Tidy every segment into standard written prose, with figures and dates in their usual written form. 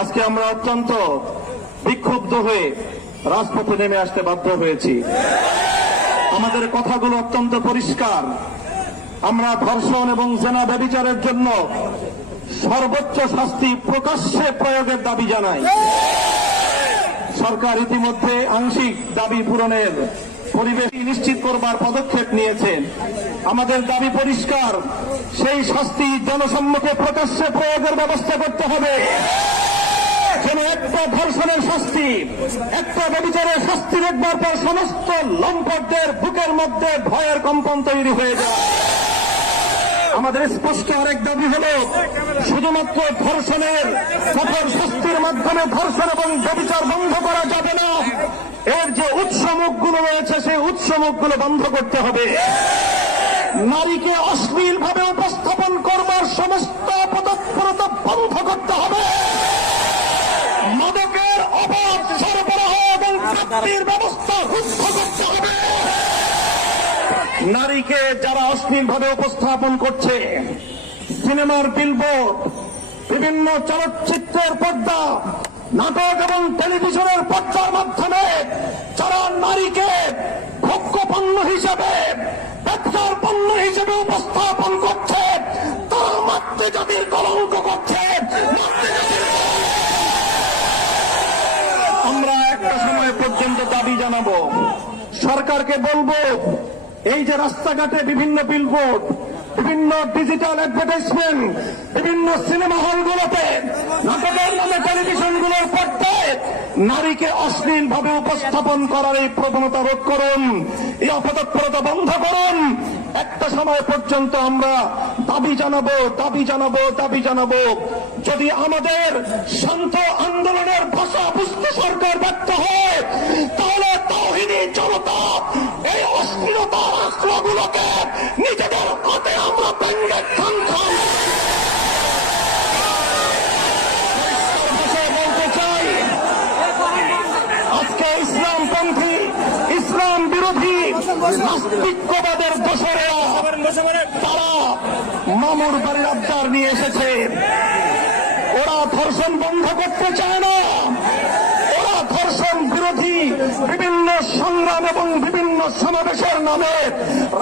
আজকে আমরা অত্যন্ত বিক্ষুব্ধ হয়ে রাজপথে নেমে আসতে বাধ্য হয়েছি। আমাদের কথাগুলো অত্যন্ত পরিষ্কার। আমরা ধর্ষণ এবং জেনা ব্যভিচারের জন্য সর্বোচ্চ শাস্তি প্রকাশ্যে প্রয়োগের দাবি জানাই। সরকার ইতিমধ্যে আংশিক দাবি পূরণের পরিবেশ নিশ্চিত করবার পদক্ষেপ নিয়েছেন। আমাদের দাবি পরিষ্কার, সেই শাস্তি জনসম্মুখে প্রকাশ্যে প্রয়োগের ব্যবস্থা করতে হবে। যেন একটা ধর্ষণের শাস্তি, একটা ব্যভিচারের শাস্তি দেখবার পর সমস্ত লম্পটদের বুকের মধ্যে ভয়ের কম্পন তৈরি হয়ে যায়। আমাদের স্পষ্ট আরেক দাবি হল, শুধুমাত্র ধর্ষণের কঠোর শাস্তির মাধ্যমে ধর্ষণ এবং ব্যভিচার বন্ধ করা যাবে না। এর যে উৎসমুখগুলো রয়েছে সেই উৎসমুখগুলো বন্ধ করতে হবে। নারীকে অশ্লীল ভাবে উপস্থাপন করবার সমস্ত অপতৎপরতা বন্ধ করতে হবে। মাদকের অবাধ সরবরাহ এবং প্রাপ্তির ব্যবস্থা রুদ্ধ করতে হবে। নারীকে যারা অশ্লীল ভাবে উপস্থাপন করছে, সিনেমার বিলবোর্ড, বিভিন্ন চলচ্চিত্রের পর্দা, নাটক এবং টেলিভিশনের পর্দার মাধ্যমে যারা নারীকে ভোগ্য পণ্য হিসেবে, ব্যবসার পণ্য হিসেবে উপস্থাপন করছে, তারা মাতৃজাতির কলঙ্ক করছে। আমরা একটা সময় পর্যন্ত দাবি জানাবো, সরকারকে বলবো, এই যে রাস্তাঘাটে বিভিন্ন বিলবোর্ড, বিভিন্ন ডিজিটাল অ্যাডভার্টাইজমেন্ট, বিভিন্ন সিনেমা হলগুলোতে, নাটকের নামে টেলিভিশনগুলোর পর্দায় নারীকে অশ্লীল ভাবে উপস্থাপন করার এই প্রবণতা রোধ করুন, এই অপতৎপরতা বন্ধ করুন। একটা সময় পর্যন্ত আমরা দাবি জানাবো। যদি আমাদের শান্ত আন্দোলনের ভাষা বুঝতে সরকার ব্যর্থ হয়, তাহলে তাওহীদি জনতা এই অশ্লীলতার আখড়াগুলোকে নিজেদের হাতে আমরা ভেঙে খান বলতে চাই। আজকে ইসলামপন্থী, ইসলাম বিরোধী নাস্তিক্যবাদের দোসরেরা তারা মামুর বাড়ির আবদার নিয়ে এসেছে। ওরা ধর্ষণ বন্ধ করতে চায় না। ওরা ধর্ষণ বিরোধী বিভিন্ন সংগ্রাম এবং বিভিন্ন সমাবেশের নামে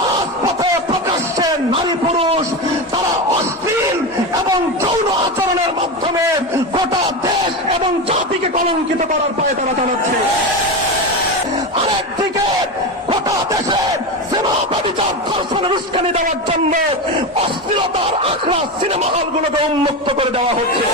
রাজপথে প্রকাশ্যে নারী পুরুষ তারা অশ্লীল এবং যৌন আচরণের মাধ্যমে গোটা দেশ এবং জাতিকে কলঙ্কিত করার পায়ে তারা চালাচ্ছে। আরেকদিকে গোটা দেশে সিনেমা ব্যভিচার ধর্ষণের উস্কানি দেওয়ার জন্য অশ্লীলতার আখড়া সিনেমা হলগুলোকে উন্মুক্ত করে দেওয়া হচ্ছে।